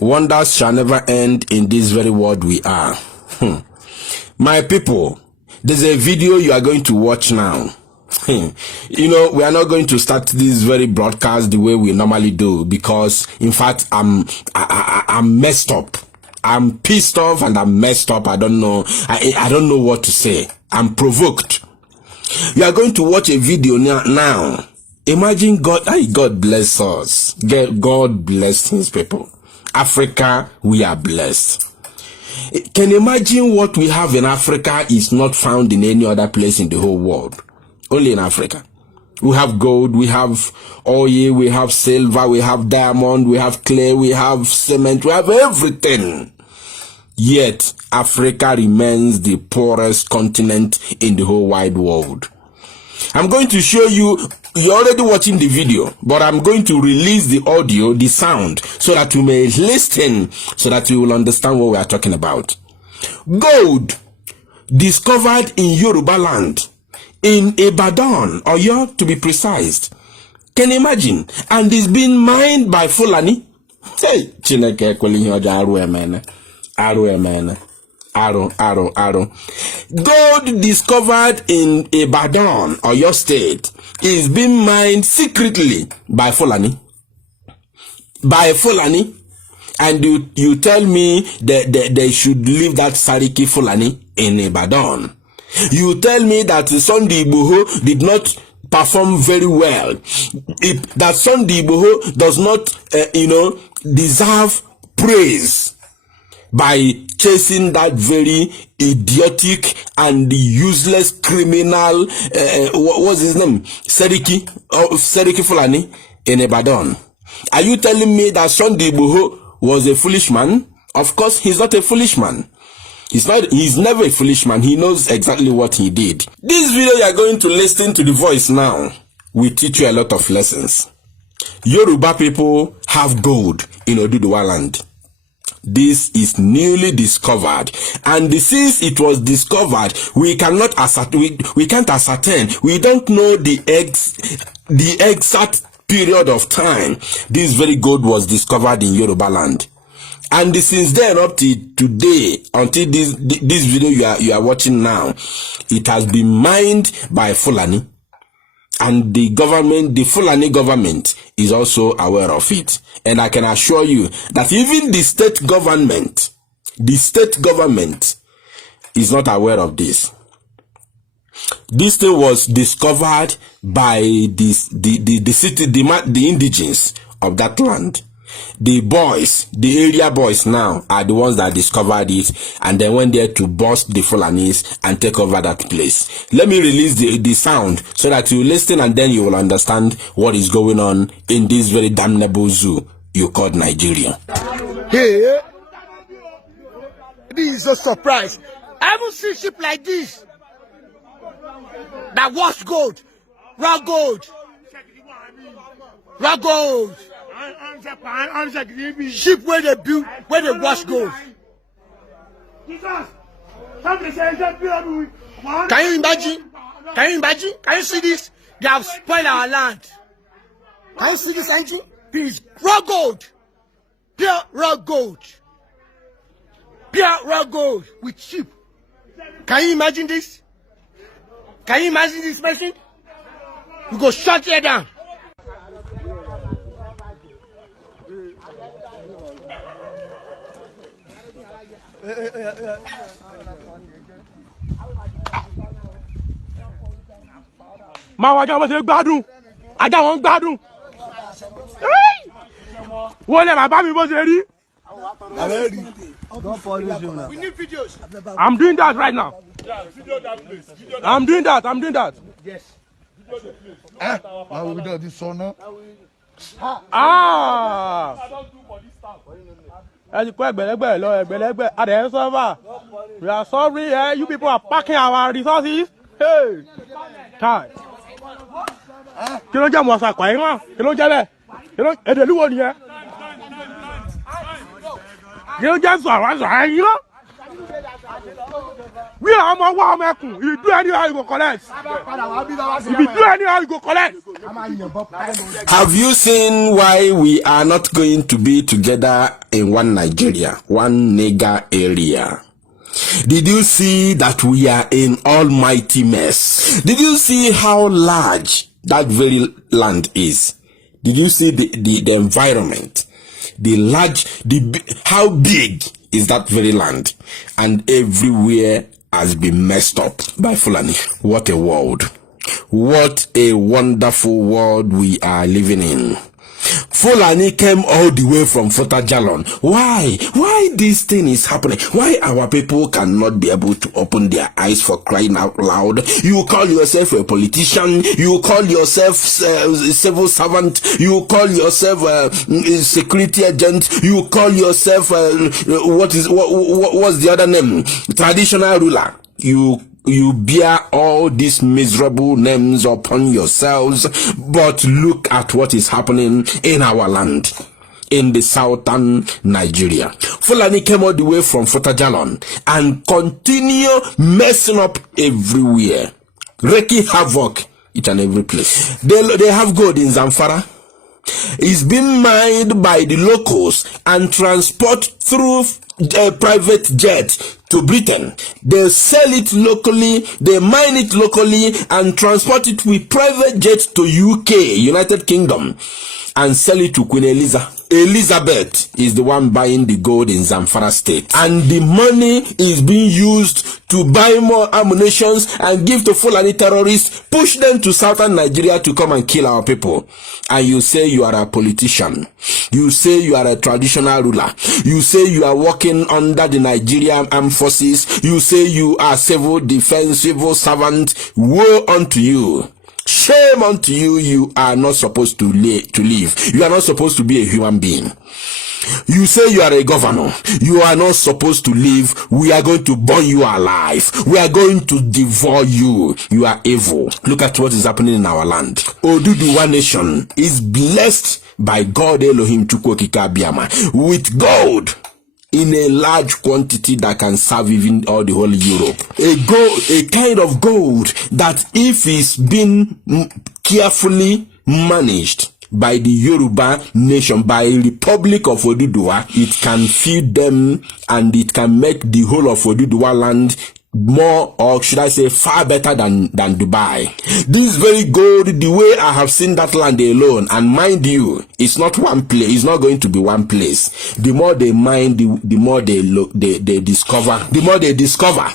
Wonders shall never end in this very world we are. My people, there's a video you are going to watch now. You know, we are not going to start this very broadcast the way we normally do, because in fact I'm messed up. I'm pissed off and I'm messed up. I don't know. I don't know what to say. I'm provoked. You are going to watch a video now. Imagine God bless us. God bless his people. Africa, we are blessed. Can you imagine what we have in Africa is not found in any other place in the whole world? Only in Africa. We have gold, we have oil, we have silver, we have diamond, we have clay, we have cement, we have everything. Yet, Africa remains the poorest continent in the whole wide world. I'm going to show you, you're already watching the video, but I'm going to release the audio, the sound, so that you may listen, so that you will understand what we are talking about. Gold discovered in Yoruba land, in Ibadan, Oyo to be precise. Can you imagine? And it's been mined by Fulani. Hey, Chineke Arrow. Gold discovered in Ibadan, Oyo State, is being mined secretly by Fulani. And you tell me that they should leave that Sariki Fulani in Ibadan. You tell me that Sunday Igboho did not perform very well. That Sunday Igboho does not, deserve praise by chasing that very idiotic and useless criminal, what's his name? Seriki Fulani in Ibadan. Are you telling me that Sunday Igboho was a foolish man? Of course, he's not a foolish man. He's never a foolish man. He knows exactly what he did. This video you are going to listen to the voice now will teach you a lot of lessons. Yoruba people have gold in Oduduwa land. This is newly discovered, and since it was discovered, we can't ascertain. We don't know the exact period of time this very gold was discovered in Yoruba land. And since then up to today, until this video you are watching now, it has been mined by Fulani, and the Fulani government is also aware of it. And I can assure you that even the state government is not aware of this. This thing was discovered by the indigenes of that land. The area boys now are the ones that discovered it, and then went there to bust the Fulanis and take over that place. Let me release the sound so that you listen, and then you will understand what is going on in this very damnable zoo you called Nigeria. Hey, this is a surprise. I haven't seen ship like this. That wash gold, raw gold. Ship where they build, where they wash gold. Can you imagine? Can you see this? They have spoiled our land. Can you see this engine? This is raw gold. Pure raw gold. Pure raw gold with ship. Can you imagine this? Can you imagine this machine? You go shut it down. Ma wajá bó ṣe gbádùn, ajá wọn gbádùn. Wọ́n lè bàbá mi bó ṣe rí. We need videos. I'm doing that right now. I'm doing that. Yes. How we do this so now? As you quite ẹgbẹ̀lẹ́gbẹ̀, at the server. We are sorry, you people are packing our resources. Hey, time. Kí ló jẹ́ mọ̀ ọ̀sà kwàyí wọn? Kí ló jẹ́ bẹ́ẹ̀? Kí ló èdè lúwo nìyẹn? Kí ló jẹ́ sọ̀rọ̀ ẹ̀yìn lọ? We are ọmọ wa ọmọ ẹkùn. If you do anyhow, you go collect. If you do anyhow, you go collect. Have you seen why we are not going to be together in one Nigeria, one nigger area? Did you see that we are in almighty mess? Did you see how large that very land is? Did you see the environment? How big is that very land? And everywhere has been messed up by Fulani. What a world. What a wonderful world we are living in. Fulani came all the way from Futajalon. Why? Why this thing is happening? Why our people cannot be able to open their eyes, for crying out loud? You call yourself a politician, you call yourself a civil servant, you call yourself a security agent, you call yourself what's the other name? Traditional ruler. You bear all these miserable names upon yourselves, but look at what is happening in our land, in the southern Nigeria. Fulani came all the way from Futajalon and continue messing up everywhere, wreaking havoc each and every place. They have gold in Zamfara. It's been mined by the locals and transport through a private jet to Britain. They sell it locally, they mine it locally and transport it with private jet to UK, United Kingdom, and sell it to Queen Elizabeth is the one buying the gold in Zamfara state, and the money is being used to buy more ammunition and give to Fulani terrorists, push them to southern Nigeria to come and kill our people. And you say you are a politician, you say you are a traditional ruler, you say you are working under the Nigerian armed forces, you say you are civil defense, civil servant. Woe unto you. Shame unto you. You are not supposed to live. You are not supposed to be a human being. You say you are a governor. You are not supposed to live. We are going to burn you alive. We are going to devour you. You are evil. Look at what is happening in our land. Oduduwa nation is blessed by God Elohim Chukwokika Abiyama with gold in a large quantity that can serve even all the whole Europe. A kind of gold that, if it's been carefully managed by the Yoruba nation, by Republic of Oduduwa, it can feed them and it can make the whole of Oduduwa land more, or should I say far better than Dubai. This very gold, the way I have seen that land alone, and mind you, it's not one place, it's not going to be one place. The more they mine, the more they discover. The more they discover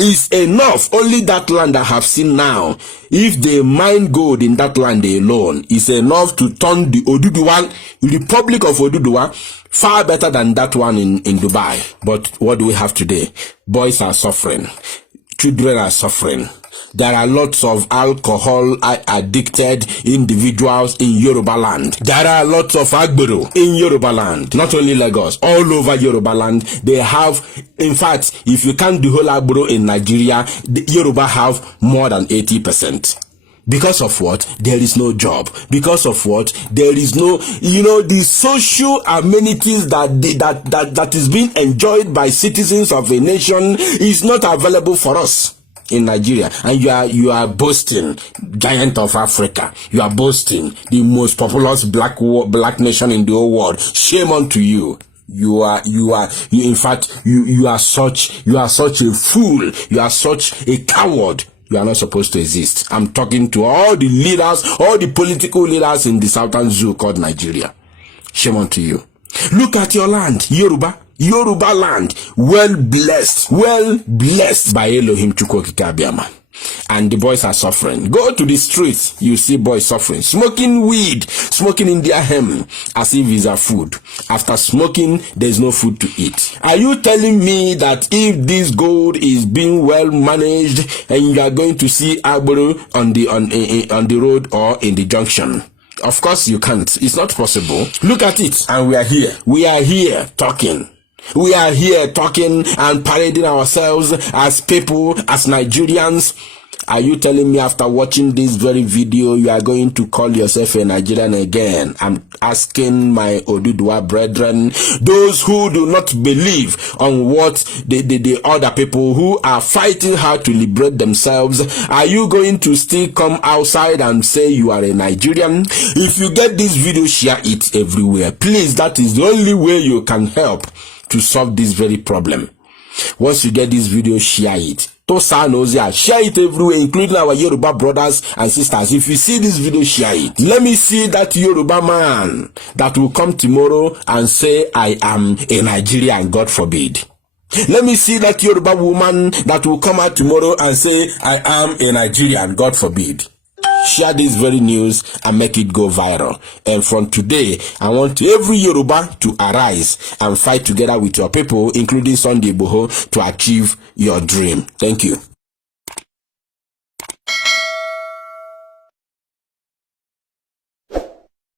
is enough. Only that land I have seen now, if they mine gold in that land alone, is enough to turn the Oduduwa, Republic of Oduduwa, far better than that one in Dubai. But what do we have today? Boys are suffering. Children are suffering. There are lots of alcohol addicted individuals in Yoruba land. There are lots of agbero in Yoruba land. Not only Lagos, all over Yoruba land. They have, in fact, if you count the whole agbero in Nigeria, the Yoruba have more than 80%. Because of what? There is no job. Because of what? There is no, the social amenities that is being enjoyed by citizens of a nation is not available for us in Nigeria. And you are boasting, giant of Africa. You are boasting the most populous black nation in the whole world. Shame unto you. You are such a fool. You are such a coward. You are not supposed to exist. I'm talking to all the leaders, all the political leaders in the southern zoo called Nigeria. Shame unto you. Look at your land, Yoruba land, well blessed by Elohim Chukwokika Abiyama. And the boys are suffering. Go to the streets, you see boys suffering, smoking weed, smoking in their hem as if it's a food. After smoking, there's no food to eat. Are you telling me that if this gold is being well managed and you are going to see agbero on the road or in the junction? Of course you can't. It's not possible. Look at it. And we are here. We are here talking. We are here talking and parading ourselves as people, as Nigerians, Are you telling me after watching this very video, you are going to call yourself a Nigerian again? I'm asking my Oduduwa brethren, those who do not believe on what the other people who are fighting hard to liberate themselves, are you going to still come outside and say you are a Nigerian? If you get this video, share it everywhere. Please, that is the only way you can help to solve this very problem. Once you get this video, share it. Share it everywhere, including our Yoruba brothers and sisters. If you see this video, share it. Let me see that Yoruba man that will come tomorrow and say, I am a Nigerian, God forbid. Let me see that Yoruba woman that will come out tomorrow and say, I am a Nigerian, God forbid. Share this very news and make it go viral. And from today, I want every Yoruba to arise and fight together with your people, including Sunday Igboho, to achieve your dream. Thank you.